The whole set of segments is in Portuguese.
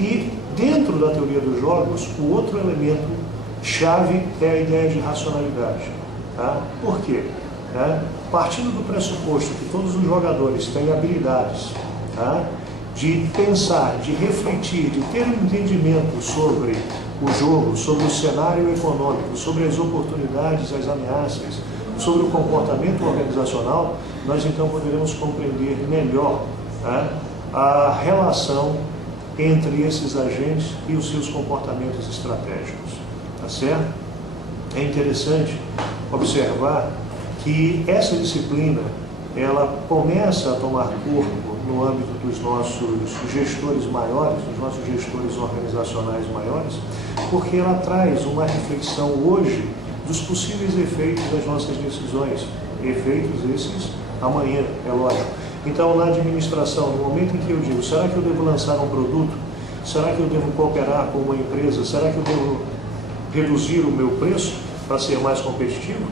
E dentro da teoria dos jogos, o outro elemento chave é a ideia de racionalidade. Tá? Por quê? Partindo do pressuposto que todos os jogadores têm habilidades, tá? De pensar, de refletir, de ter um entendimento sobre o jogo, sobre o cenário econômico, sobre as oportunidades, as ameaças, sobre o comportamento organizacional, nós então poderemos compreender melhor, tá? A relação entre esses agentes e os seus comportamentos estratégicos. Tá certo? É interessante observar que essa disciplina ela começa a tomar corpo no âmbito dos nossos gestores maiores, dos nossos gestores organizacionais maiores, porque ela traz uma reflexão hoje dos possíveis efeitos das nossas decisões, efeitos esses amanhã, é lógico. Então, na administração, no momento em que eu digo, será que eu devo lançar um produto? Será que eu devo cooperar com uma empresa? Será que eu devo reduzir o meu preço para ser mais competitivo?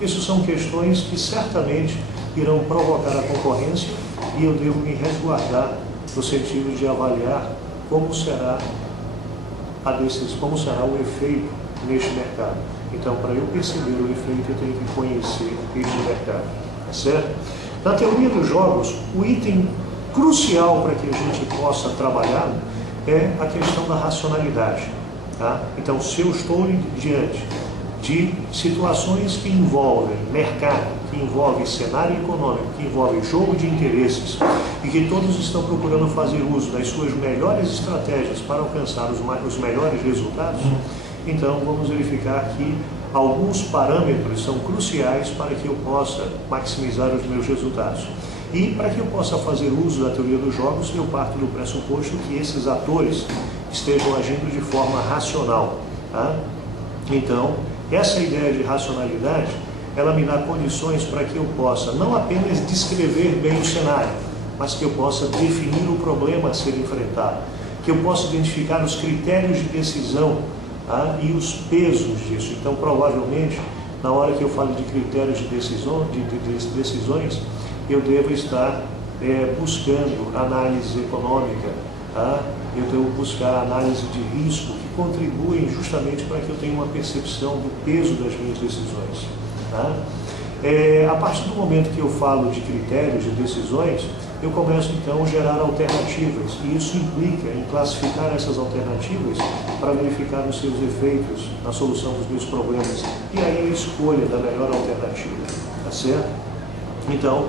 Isso são questões que certamente irão provocar a concorrência e eu devo me resguardar no sentido de avaliar como será o efeito neste mercado. Então, para eu perceber o efeito, eu tenho que conhecer este mercado. Tá certo? Na teoria dos jogos, o item crucial para que a gente possa trabalhar é a questão da racionalidade. Tá? Então, se eu estou diante de situações que envolvem mercado, que envolvem cenário econômico, que envolvem jogo de interesses e que todos estão procurando fazer uso das suas melhores estratégias para alcançar os melhores resultados, então vamos verificar que alguns parâmetros são cruciais para que eu possa maximizar os meus resultados. E para que eu possa fazer uso da teoria dos jogos, eu parto do pressuposto que esses atores estejam agindo de forma racional. Tá? Então, essa ideia de racionalidade, ela me dá condições para que eu possa não apenas descrever bem o cenário, mas que eu possa definir o problema a ser enfrentado, que eu possa identificar os critérios de decisão, tá? E os pesos disso. Então, provavelmente, na hora que eu falo de critérios de decisões, eu devo estar buscando análise econômica, tá? Eu devo buscar análise de risco que contribuem justamente para que eu tenha uma percepção do peso das minhas decisões. Tá? A partir do momento que eu falo de critérios de decisões, eu começo então a gerar alternativas, e isso implica em classificar essas alternativas para verificar os seus efeitos na solução dos meus problemas, e aí a escolha da melhor alternativa, tá certo? Então,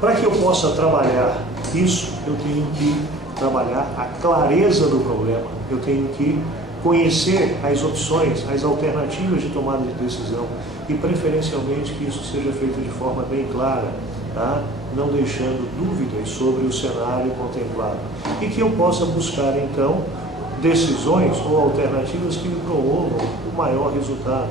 para que eu possa trabalhar isso, eu tenho que trabalhar a clareza do problema, eu tenho que conhecer as opções, as alternativas de tomada de decisão e preferencialmente que isso seja feito de forma bem clara, tá? Não deixando dúvidas sobre o cenário contemplado e que eu possa buscar então decisões ou alternativas que me promovam o maior resultado,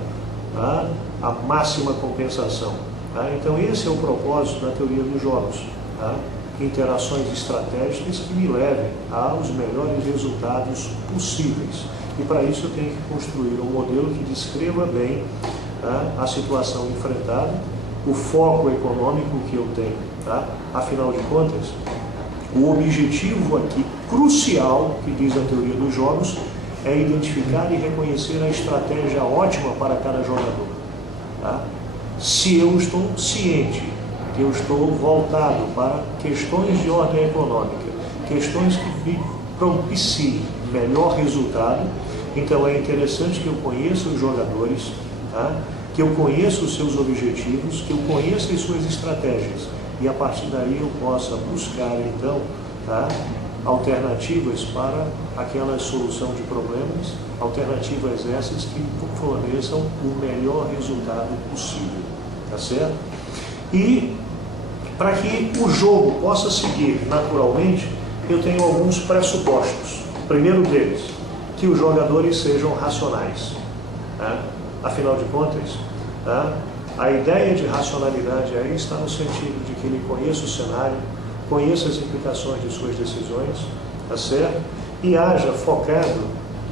tá? A máxima compensação. Tá? Então esse é o propósito da teoria dos jogos. Tá? Interações estratégicas que me levem aos melhores resultados possíveis. E para isso eu tenho que construir um modelo que descreva bem, tá? A situação enfrentada, o foco econômico que eu tenho. Tá? Afinal de contas, o objetivo aqui crucial, que diz a teoria dos jogos, é identificar e reconhecer a estratégia ótima para cada jogador. Tá? Se eu estou ciente que eu estou voltado para questões de ordem econômica, questões que me propiciem melhor resultado, então é interessante que eu conheça os jogadores, tá? Que eu conheça os seus objetivos, que eu conheça as suas estratégias e a partir daí eu possa buscar então, tá? Alternativas para aquela solução de problemas, alternativas essas que forneçam o melhor resultado possível, tá certo? E para que o jogo possa seguir naturalmente, eu tenho alguns pressupostos. O primeiro deles, que os jogadores sejam racionais. Tá? Afinal de contas, tá? A ideia de racionalidade aí está no sentido de que ele conheça o cenário, conheça as implicações de suas decisões, tá certo? E haja focado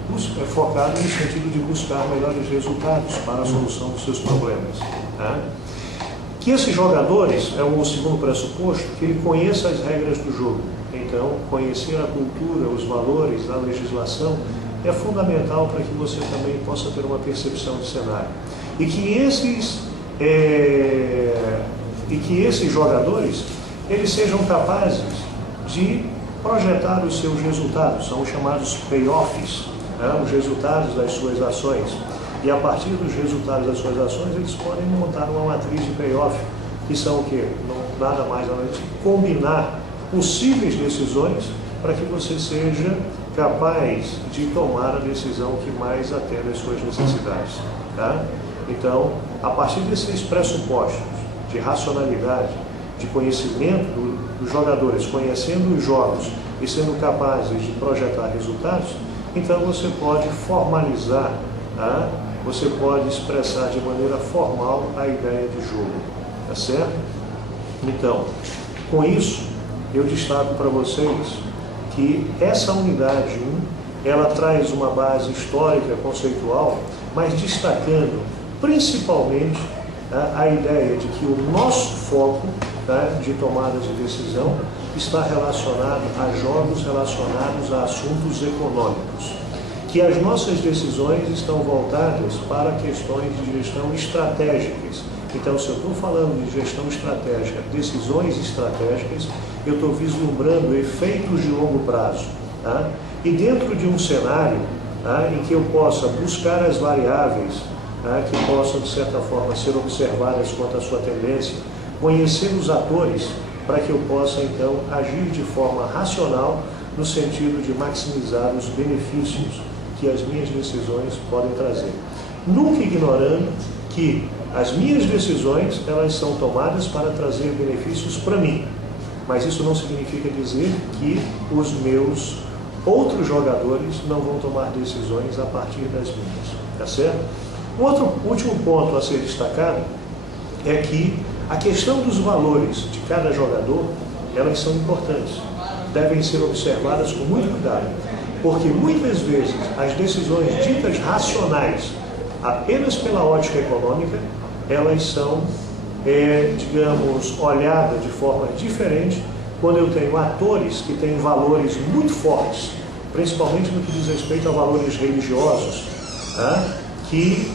no sentido de buscar melhores resultados para a solução dos seus problemas. Tá? Que esses jogadores, é o segundo pressuposto, que ele conheça as regras do jogo. Então, conhecer a cultura, os valores, a legislação, é fundamental para que você também possa ter uma percepção de cenário. E que esses jogadores, eles sejam capazes de projetar os seus resultados, são os chamados payoffs, né? Os resultados das suas ações. E a partir dos resultados das suas ações, eles podem montar uma matriz de payoff, que são o quê? Nada mais nada menos que combinar possíveis decisões para que você seja capaz de tomar a decisão que mais atende às suas necessidades. Tá? Então, a partir desses pressupostos de racionalidade, de conhecimento dos jogadores, conhecendo os jogos e sendo capazes de projetar resultados, então você pode formalizar, tá? Você pode expressar de maneira formal a ideia de jogo, tá certo? Então, com isso, eu destaco para vocês que essa unidade 1, ela traz uma base histórica, conceitual, mas destacando principalmente a ideia de que o nosso foco, tá, de tomada de decisão está relacionado a jogos relacionados a assuntos econômicos. Que as nossas decisões estão voltadas para questões de gestão estratégicas. Então, se eu estou falando de gestão estratégica, decisões estratégicas, eu estou vislumbrando efeitos de longo prazo. Tá? E dentro de um cenário, tá, em que eu possa buscar as variáveis, tá, que possam, de certa forma, ser observadas quanto à sua tendência, conhecer os atores, para que eu possa, então, agir de forma racional, no sentido de maximizar os benefícios que as minhas decisões podem trazer. Nunca ignorando que as minhas decisões, elas são tomadas para trazer benefícios para mim. Mas isso não significa dizer que os meus outros jogadores não vão tomar decisões a partir das minhas. Tá certo? Um outro último ponto a ser destacado é que a questão dos valores de cada jogador, elas são importantes. Devem ser observadas com muito cuidado. Porque muitas vezes as decisões ditas racionais, apenas pela ótica econômica, elas são, digamos, olhadas de forma diferente quando eu tenho atores que têm valores muito fortes, principalmente no que diz respeito a valores religiosos, tá? Que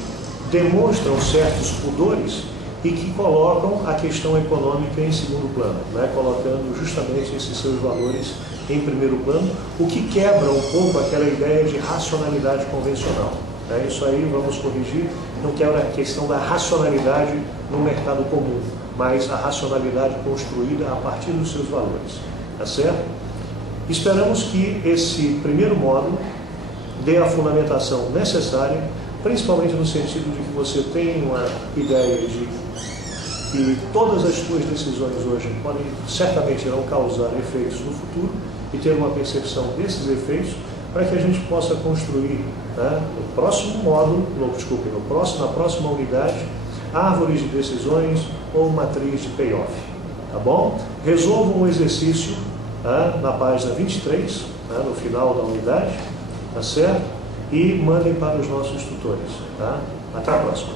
demonstram certos pudores e que colocam a questão econômica em segundo plano, né? Colocando justamente esses seus valores em primeiro plano, o que quebra um pouco aquela ideia de racionalidade convencional. Né? Isso aí vamos corrigir, não quebra a questão da racionalidade no mercado comum, mas a racionalidade construída a partir dos seus valores. Tá certo? Esperamos que esse primeiro módulo dê a fundamentação necessária, principalmente no sentido de que você tenha uma ideia de que todas as suas decisões hoje certamente irão causar efeitos no futuro e ter uma percepção desses efeitos para que a gente possa construir, né, no próximo módulo, na próxima unidade, árvores de decisões ou matriz de payoff. Tá bom? Resolvam o exercício, tá, na página 23, tá, no final da unidade, tá certo? E mandem para os nossos tutores. Tá? Até a próxima.